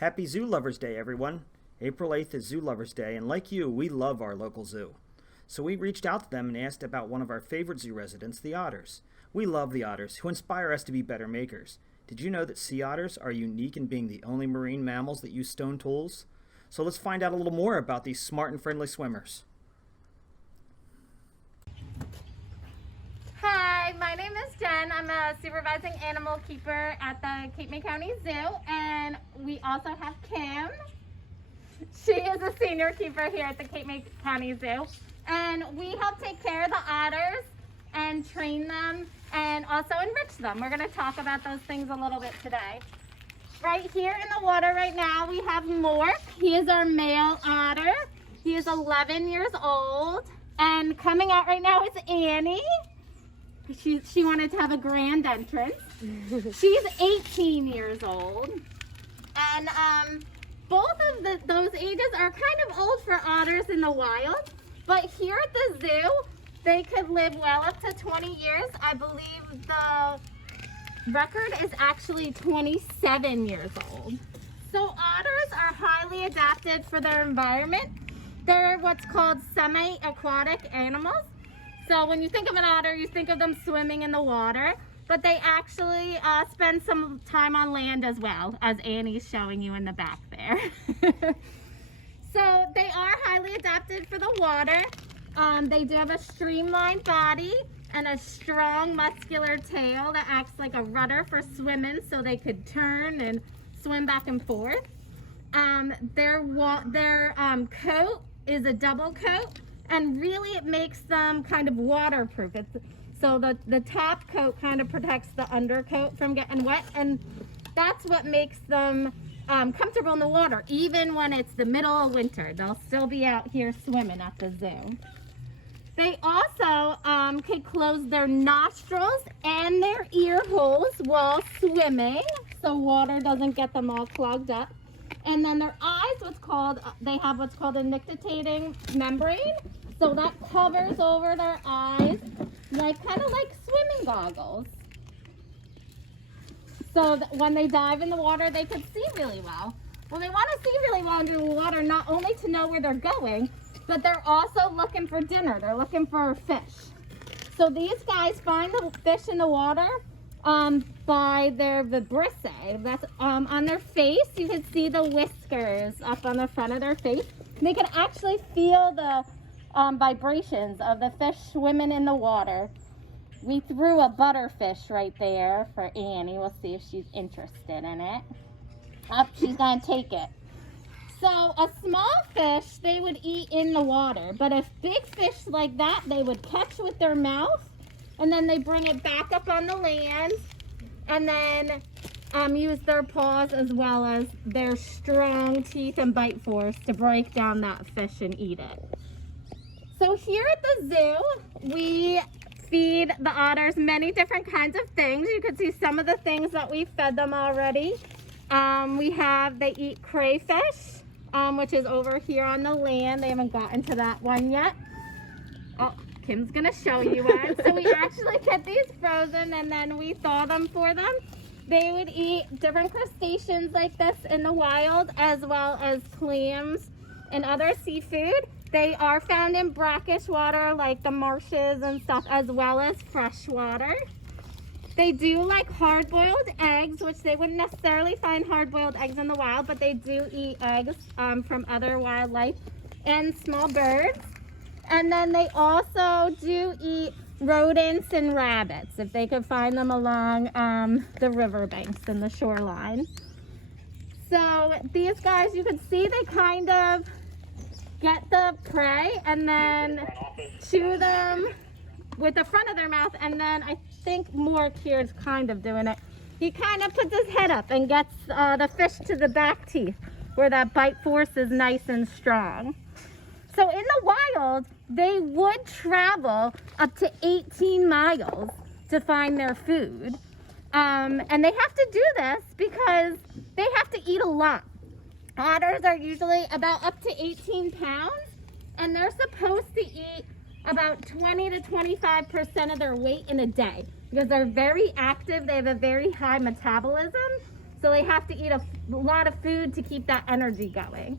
Happy Zoo Lovers Day, everyone. April 8th is Zoo Lovers Day, and like you, we love our local zoo. So we reached out to them and asked about one of our favorite zoo residents, the otters. We love the otters, who inspire us to be better makers. Did you know that sea otters are unique in being the only marine mammals that use stone tools? So let's find out a little more about these smart and friendly swimmers. Hi, my name is Jen. I'm a supervising animal keeper at the Cape May County Zoo, and we also have Kim. She is a senior keeper here at the Cape May County Zoo, and we help take care of the otters and train them and also enrich them. We're going to talk about those things a little bit today. Right here in the water right now we have Mork. He is our male otter. He is 11 years old, and coming out right now is Annie. She wanted to have a grand entrance. She's 18 years old. And both of those ages are kind of old for otters in the wild. But here at the zoo, they could live well up to 20 years. I believe the record is actually 27 years old. So otters are highly adapted for their environment. They're what's called semi-aquatic animals. So when you think of an otter, you think of them swimming in the water, but they actually spend some time on land as well, as Annie's showing you in the back there. So they are highly adapted for the water. They do have a streamlined body and a strong muscular tail that acts like a rudder for swimming, so they could turn and swim back and forth. Their coat is a double coat, and really it makes them kind of waterproof. So the top coat kind of protects the undercoat from getting wet, and that's what makes them comfortable in the water. Even when it's the middle of winter, they'll still be out here swimming at the zoo. They also can close their nostrils and their ear holes while swimming, so water doesn't get them all clogged up. And then their eyes, they have what's called a nictitating membrane. So that covers over their eyes, kind of like swimming goggles. So that when they dive in the water, they can see really well. Well, they want to see really well under the water, not only to know where they're going, but they're also looking for dinner. They're looking for fish. So these guys find the fish in the water by their vibrissae. That's on their face. You can see the whiskers up on the front of their face. They can actually feel the vibrations of the fish swimming in the water. We threw a butterfish right there for Annie. We'll see if she's interested in it. She's gonna take it. So a small fish they would eat in the water, but a big fish like that they would catch with their mouth, and then they bring it back up on the land, and then use their paws as well as their strong teeth and bite force to break down that fish and eat it. So here at the zoo, we feed the otters many different kinds of things. You can see some of the things that we fed them already. They eat crayfish, which is over here on the land. They haven't gotten to that one yet. Oh, Kim's gonna show you one. So we actually get these frozen and then we thaw them for them. They would eat different crustaceans like this in the wild, as well as clams and other seafood. They are found in brackish water like the marshes and stuff, as well as fresh water. They do like hard-boiled eggs, which they wouldn't necessarily find hard-boiled eggs in the wild, but they do eat eggs from other wildlife and small birds. And then they also do eat rodents and rabbits, if they could find them along the riverbanks and the shoreline. So these guys, you can see they kind of get the prey and then chew them with the front of their mouth, and then I think Mork here is kind of doing it. He kind of puts his head up and gets the fish to the back teeth where that bite force is nice and strong. So in the wild, they would travel up to 18 miles to find their food. And they have to do this because they have to eat a lot. Otters are usually about up to 18 pounds, and they're supposed to eat about 20 to 25% of their weight in a day because they're very active. They have a very high metabolism. So they have to eat a lot of food to keep that energy going.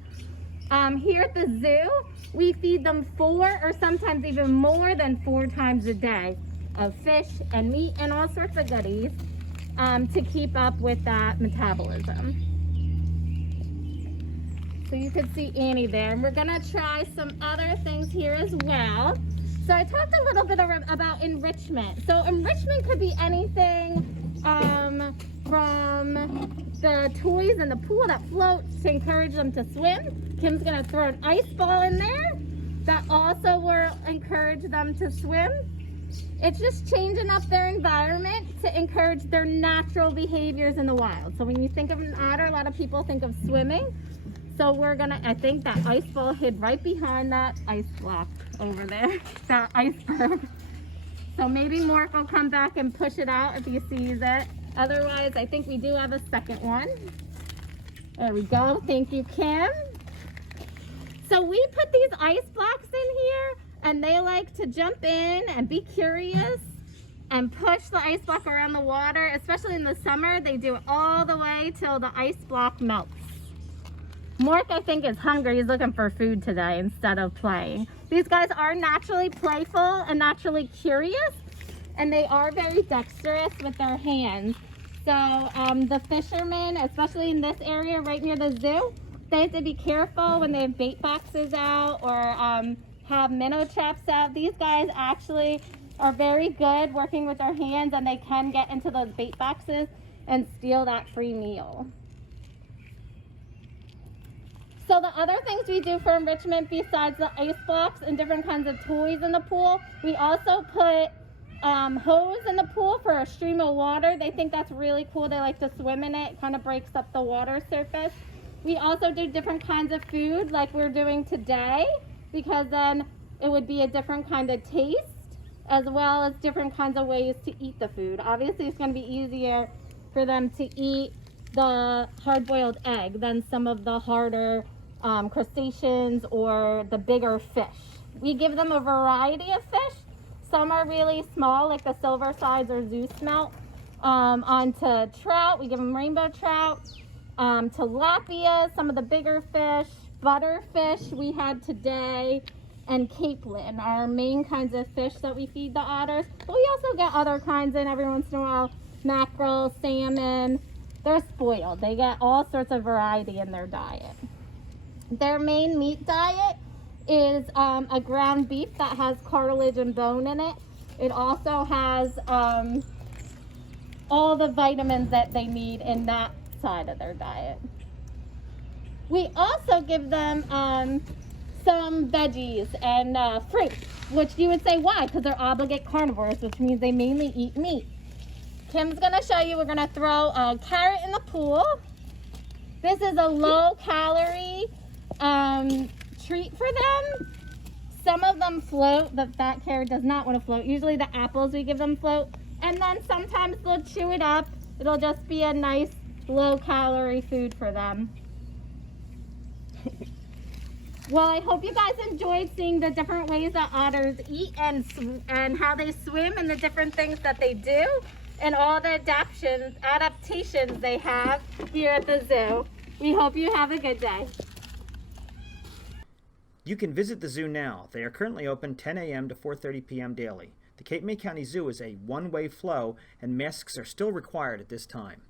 Here at the zoo, we feed them 4 or sometimes even more than 4 times a day of fish and meat and all sorts of goodies to keep up with that metabolism. So you can see Annie there. And we're gonna try some other things here as well. So I talked a little bit about enrichment. So enrichment could be anything from the toys in the pool that float to encourage them to swim. Kim's gonna throw an ice ball in there that also will encourage them to swim. It's just changing up their environment to encourage their natural behaviors in the wild. So when you think of an otter, a lot of people think of swimming. So we're gonna, I think that ice ball hid right behind that ice block over there, that iceberg. So maybe Mork will come back and push it out if he sees it. Otherwise, I think we do have a second one. There we go. Thank you, Kim. So we put these ice blocks in here, and they like to jump in and be curious and push the ice block around the water. Especially in the summer, they do it all the way till the ice block melts. Mork, I think, is hungry. He's looking for food today instead of playing. These guys are naturally playful and naturally curious, and they are very dexterous with their hands. So the fishermen, especially in this area right near the zoo, they have to be careful when they have bait boxes out or have minnow traps out. These guys actually are very good working with their hands, and they can get into those bait boxes and steal that free meal. So the other things we do for enrichment besides the ice blocks and different kinds of toys in the pool, we also put hose in the pool for a stream of water. They think that's really cool. They like to swim in it. It kind of breaks up the water surface. We also do different kinds of food like we're doing today, because then it would be a different kind of taste as well as different kinds of ways to eat the food. Obviously, it's going to be easier for them to eat the hard-boiled egg than some of the harder crustaceans or the bigger fish. We give them a variety of fish. Some are really small, like the silver sides or zoo smelt. Onto trout, we give them rainbow trout. Tilapia, some of the bigger fish. Butterfish we had today. And capelin are our main kinds of fish that we feed the otters. But we also get other kinds in every once in a while. Mackerel, salmon. They're spoiled. They get all sorts of variety in their diet. Their main meat diet is a ground beef that has cartilage and bone in it. It also has all the vitamins that they need in that side of their diet. We also give them some veggies and fruit, which you would say why? Because they're obligate carnivores, which means they mainly eat meat. Kim's gonna show you, we're gonna throw a carrot in the pool. This is a low calorie treat for them. Some of them float. The fat carrot does not want to float. Usually the apples we give them float. And then sometimes they'll chew it up. It'll just be a nice low calorie food for them. Well, I hope you guys enjoyed seeing the different ways that otters eat and how they swim and the different things that they do and all the adaptations they have here at the zoo. We hope you have a good day. You can visit the zoo now. They are currently open 10 a.m. to 4:30 p.m. daily. The Cape May County Zoo is a one-way flow, and masks are still required at this time.